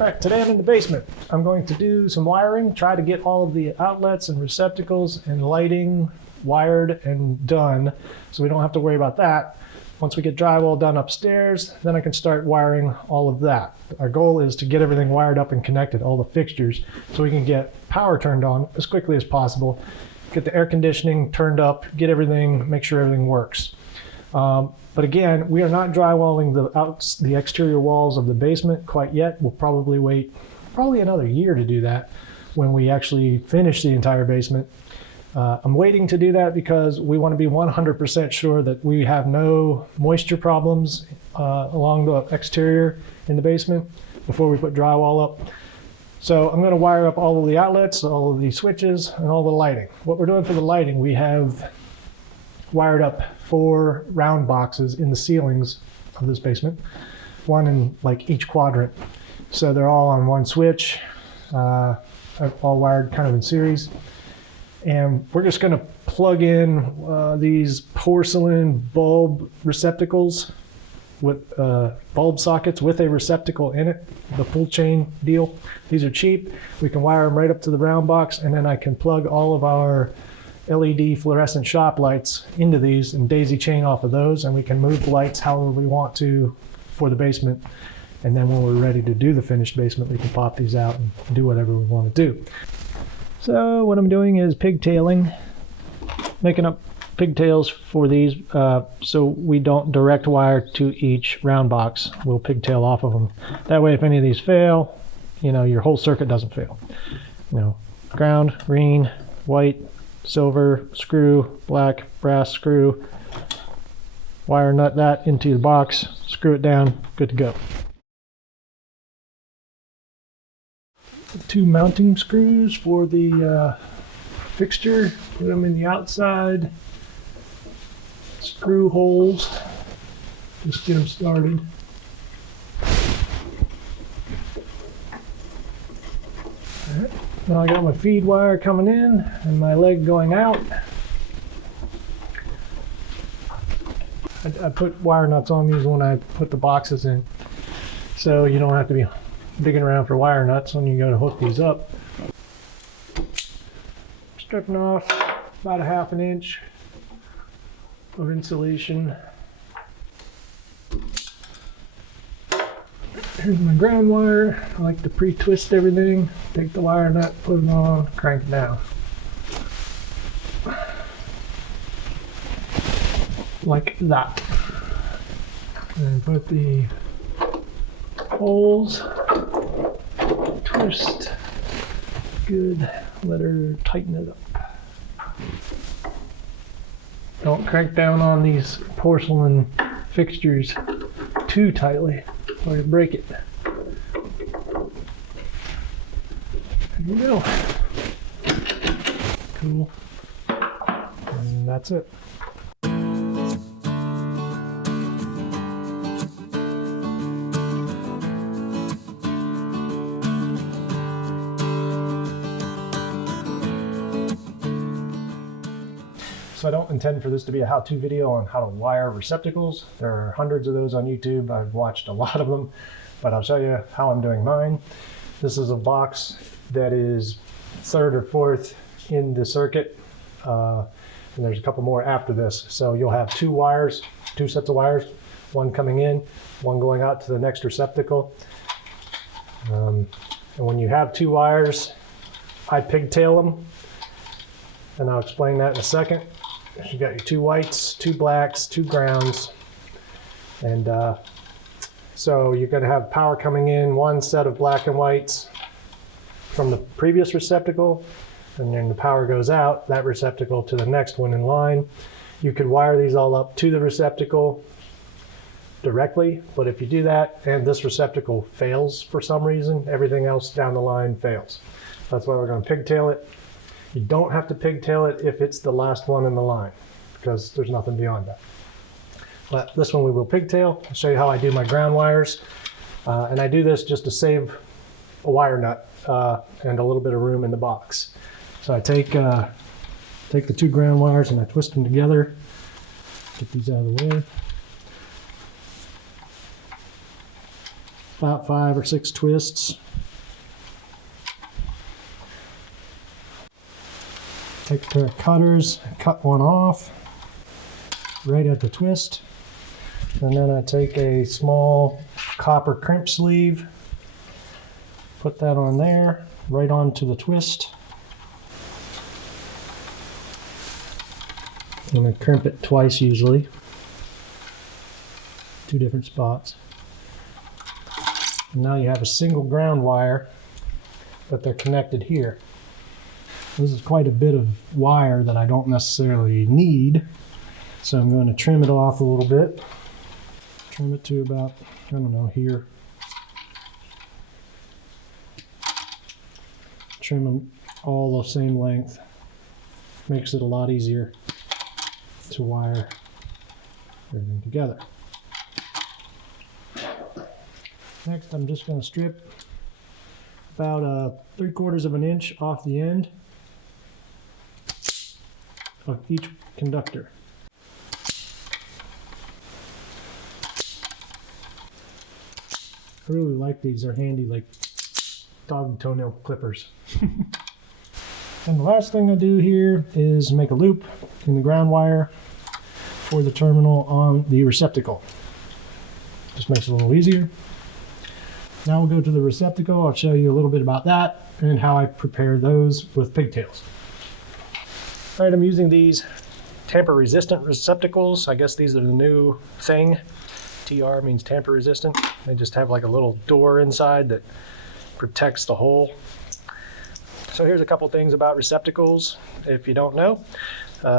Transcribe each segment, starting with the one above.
All right, today I'm in the basement. I'm going to do some wiring, try to get all of the outlets and receptacles and lighting wired and done so we don't have to worry about that. Once we get drywall done upstairs, then I can start wiring all of that. Our goal is to get everything wired up and connected, all the fixtures, so we can get power turned on as quickly as possible, get the air conditioning turned up, get everything, make sure everything works. But again, we are not drywalling the exterior walls of the basement quite yet. We'll probably wait another year to do that when we actually finish the entire basement. I'm waiting to do that because we want to be 100% sure that we have no moisture problems along the exterior in the basement before we put drywall up. So I'm going to wire up all of the outlets, all of the switches, and all the lighting. What we're doing for the lighting, we have wired up 4 round boxes in the ceilings of this basement, one in like each quadrant. So they're all on one switch, all wired kind of in series. And we're just going to plug in these porcelain bulb receptacles with bulb sockets with a receptacle in it, the full chain deal. These are cheap. We can wire them right up to the round box, and then I can plug all of our LED fluorescent shop lights into these and daisy chain off of those, and we can move the lights however we want to for the basement. And then when we're ready to do the finished basement, we can pop these out and do whatever we want to do. So what I'm doing is pigtailing, making up pigtails for these so we don't direct wire to each round box. We'll pigtail off of them. That way if any of these fail, your whole circuit doesn't fail. Ground, green, white, silver, screw, black, brass screw, wire nut that into the box, screw it down, good to go. 2 mounting screws for the fixture, put them in the outside screw holes, just get them started. All right. Now I got my feed wire coming in and my leg going out. I put wire nuts on these when I put the boxes in, so you don't have to be digging around for wire nuts when you go to hook these up. Stripping off about a ½ inch of insulation. Here's my ground wire. I like to pre-twist everything. Take the wire nut, put it on, crank it down. Like that. And put the holes, twist, good, let her tighten it up. Don't crank down on these porcelain fixtures too tightly or you break it. There you go. Cool. And that's it. So I don't intend for this to be a how-to video on how to wire receptacles. There are hundreds of those on YouTube. I've watched a lot of them, but I'll show you how I'm doing mine. This is a box that is 3rd or 4th in the circuit, and there's a couple more after this. So you'll have 2 sets of wires, one coming in, one going out to the next receptacle. And when you have 2 wires, I pigtail them, and I'll explain that in a second. You got your 2 whites, 2 blacks, 2 grounds, and so you're going to have power coming in, 1 set of black and whites from the previous receptacle, and then the power goes out that receptacle to the next one in line. You could wire these all up to the receptacle directly, but if you do that and this receptacle fails for some reason, everything else down the line fails. That's why we're going to pigtail it. You don't have to pigtail it if it's the last one in the line, because there's nothing beyond that. But this one we will pigtail. I'll show you how I do my ground wires. And I do this just to save a wire nut and a little bit of room in the box. So I take the 2 ground wires and I twist them together. Get these out of the way. about 5 or 6 twists. Take a pair of cutters, cut one off right at the twist. And then I take a small copper crimp sleeve, put that on there, right onto the twist. And I crimp it twice usually, 2 different spots. And now you have a single ground wire, but they're connected here. This is quite a bit of wire that I don't necessarily need, so I'm going to trim it off a little bit. Trim it to about, I don't know, here. Trim them all the same length. Makes it a lot easier to wire everything together. Next, I'm just going to strip about 3/4 of an inch off the end of each conductor. I really like these. They're handy, like dog toenail clippers. And the last thing I do here is make a loop in the ground wire for the terminal on the receptacle. Just makes it a little easier. Now we'll go to the receptacle. I'll show you a little bit about that and how I prepare those with pigtails. All right, I'm using these tamper-resistant receptacles. I guess these are the new thing. TR means tamper-resistant. They just have like a little door inside that protects the hole. So here's a couple things about receptacles, if you don't know.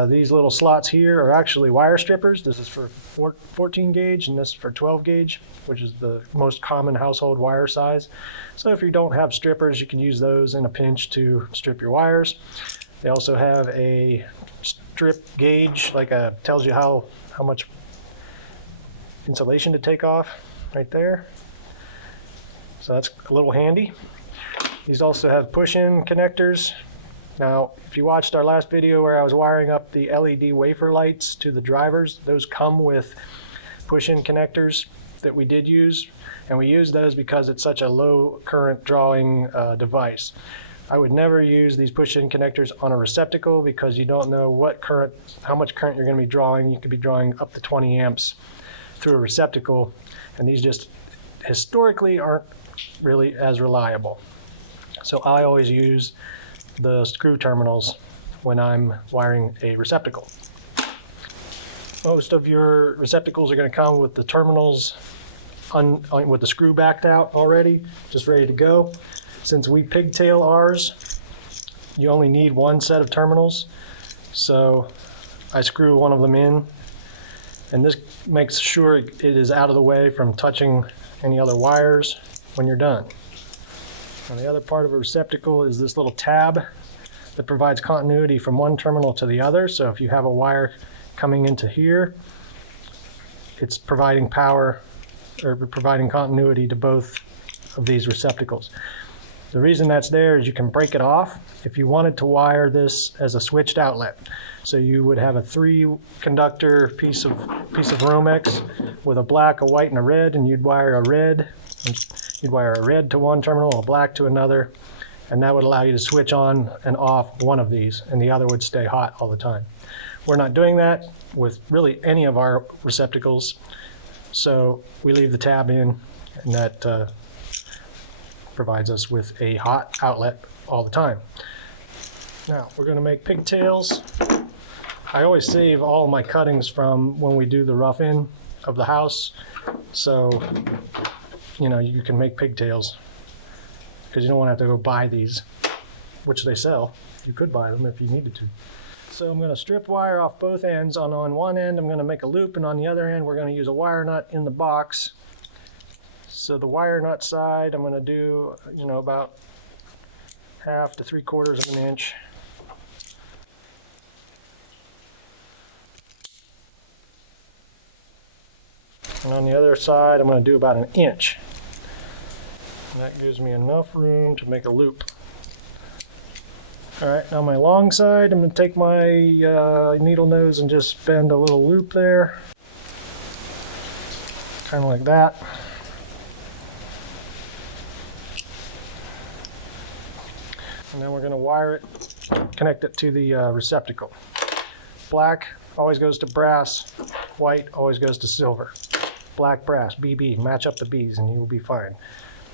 These little slots here are actually wire strippers. This is for 14 gauge and this is for 12 gauge, which is the most common household wire size. So if you don't have strippers, you can use those in a pinch to strip your wires. They also have a strip gauge, tells you how much insulation to take off right there. So that's a little handy. These also have push-in connectors. Now, if you watched our last video where I was wiring up the LED wafer lights to the drivers, those come with push-in connectors that we did use, and we use those because it's such a low current drawing device. I would never use these push-in connectors on a receptacle because you don't know how much current you're going to be drawing. You could be drawing up to 20 amps through a receptacle, and these just historically aren't really as reliable. So I always use the screw terminals when I'm wiring a receptacle. Most of your receptacles are going to come with the terminals with the screw backed out already, just ready to go. Since we pigtail ours, you only need one set of terminals. So I screw one of them in, and this makes sure it is out of the way from touching any other wires when you're done. And the other part of a receptacle is this little tab that provides continuity from one terminal to the other. So if you have a wire coming into here, it's providing power or providing continuity to both of these receptacles. The reason that's there is you can break it off if you wanted to wire this as a switched outlet. So you would have a 3-conductor piece of Romex with a black, a white, and a red, and you'd wire a red. You'd wire a red to one terminal, a black to another, and that would allow you to switch on and off one of these, and the other would stay hot all the time. We're not doing that with really any of our receptacles, so we leave the tab in, and that provides us with a hot outlet all the time. Now, we're going to make pigtails. I always save all my cuttings from when we do the rough-in of the house, so you can make pigtails because you don't want to have to go buy these, which they sell. You could buy them if you needed to. So I'm going to strip wire off both ends. On one end, I'm going to make a loop, and on the other end, we're going to use a wire nut in the box. So the wire nut side, I'm going to do, about 1/2 to 3/4 of an inch. And on the other side, I'm going to do about 1 inch. And that gives me enough room to make a loop. All right, now my long side, I'm going to take my needle nose and just bend a little loop there. Kind of like that. And then we're going to wire it, connect it to the receptacle. Black always goes to brass, white always goes to silver. Black, brass, BB, match up the Bs and you will be fine.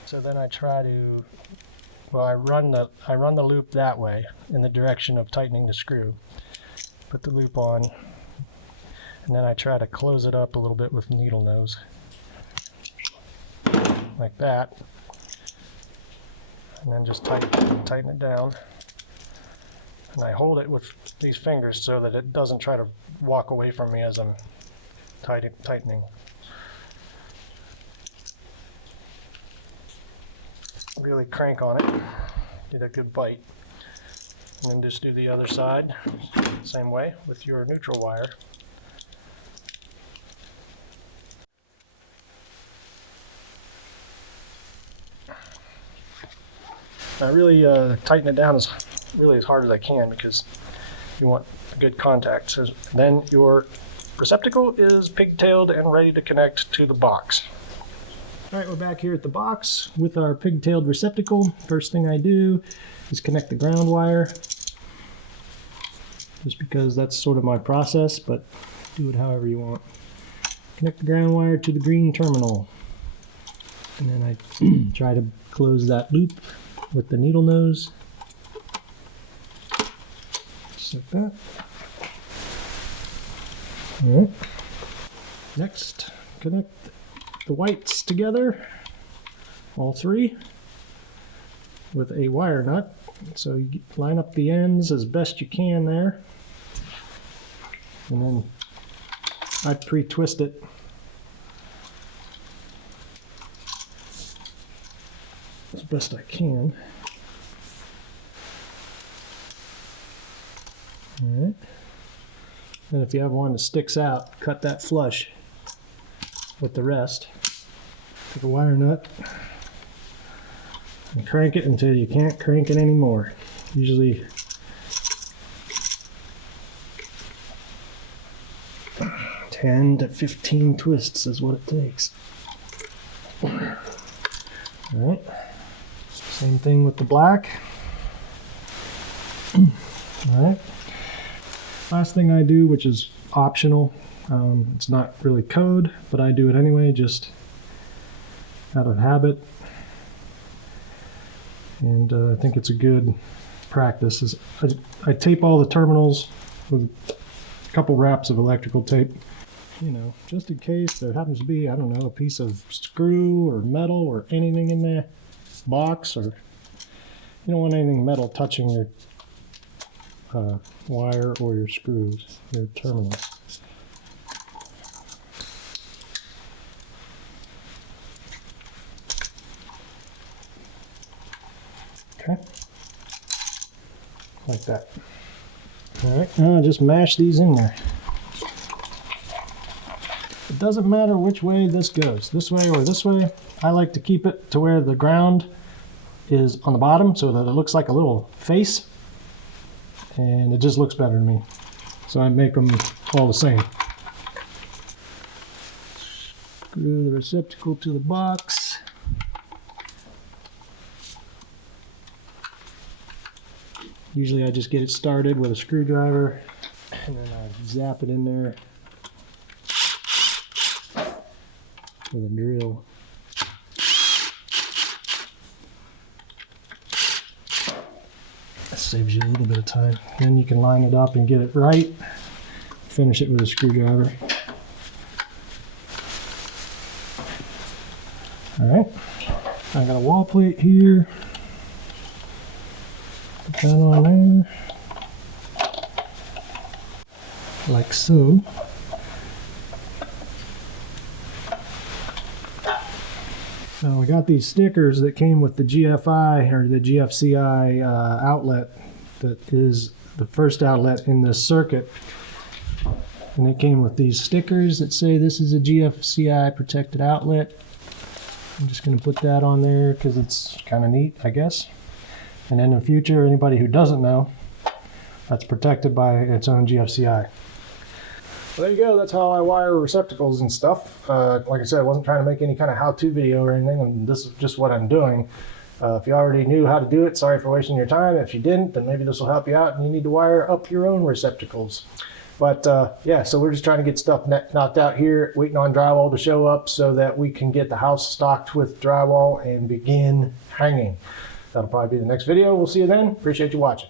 So then I try to, well, I run the loop that way in the direction of tightening the screw. Put the loop on, and then I try to close it up a little bit with needle nose. Like that. And then just tighten it down. And I hold it with these fingers so that it doesn't try to walk away from me as I'm tightening. Really crank on it, get a good bite. And then just do the other side, same way with your neutral wire. I really tighten it down as hard as I can because you want a good contact. So then your receptacle is pigtailed and ready to connect to the box. All right, we're back here at the box with our pigtailed receptacle. First thing I do is connect the ground wire, just because that's sort of my process, but do it however you want. Connect the ground wire to the green terminal. And then I try to close that loop with the needle nose. Just like that. All right. Next, connect the whites together, all three, with a wire nut. So you line up the ends as best you can there. And then I pre-twist it as best I can. All right. And if you have one that sticks out, cut that flush with the rest. Take a wire nut and crank it until you can't crank it anymore. Usually 10 to 15 twists is what it takes. All right. Same thing with the black. All right. Last thing I do, which is optional, it's not really code, but I do it anyway, just out of habit. And I think it's a good practice. Is I tape all the terminals with a couple wraps of electrical tape, you know, just in case there happens to be, I don't know, a piece of screw or metal or anything in the box, or you don't want anything metal touching your wire or your screws, your terminals. Okay, like that. All right, now just mash these in there. It doesn't matter which way this goes, this way or this way. I like to keep it to where the ground is on the bottom so that it looks like a little face, and it just looks better to me. So I make them all the same. Screw the receptacle to the box. Usually I just get it started with a screwdriver, and then I zap it in there with a drill. That saves you a little bit of time. Then you can line it up and get it right. Finish it with a screwdriver. All right, I got a wall plate here. Put that on there, like so. Now we got these stickers that came with the GFI or the GFCI outlet that is the first outlet in this circuit. And it came with these stickers that say this is a GFCI protected outlet. I'm just going to put that on there because it's kind of neat, I guess. And in the future, anybody who doesn't know, that's protected by its own GFCI. Well, there you go. That's how I wire receptacles and stuff. Like I said, I wasn't trying to make any kind of how-to video or anything, and this is just what I'm doing. If you already knew how to do it, sorry for wasting your time. If you didn't, then maybe this will help you out and you need to wire up your own receptacles. But yeah, so we're just trying to get stuff knocked out here, waiting on drywall to show up so that we can get the house stocked with drywall and begin hanging. That'll probably be the next video. We'll see you then. Appreciate you watching.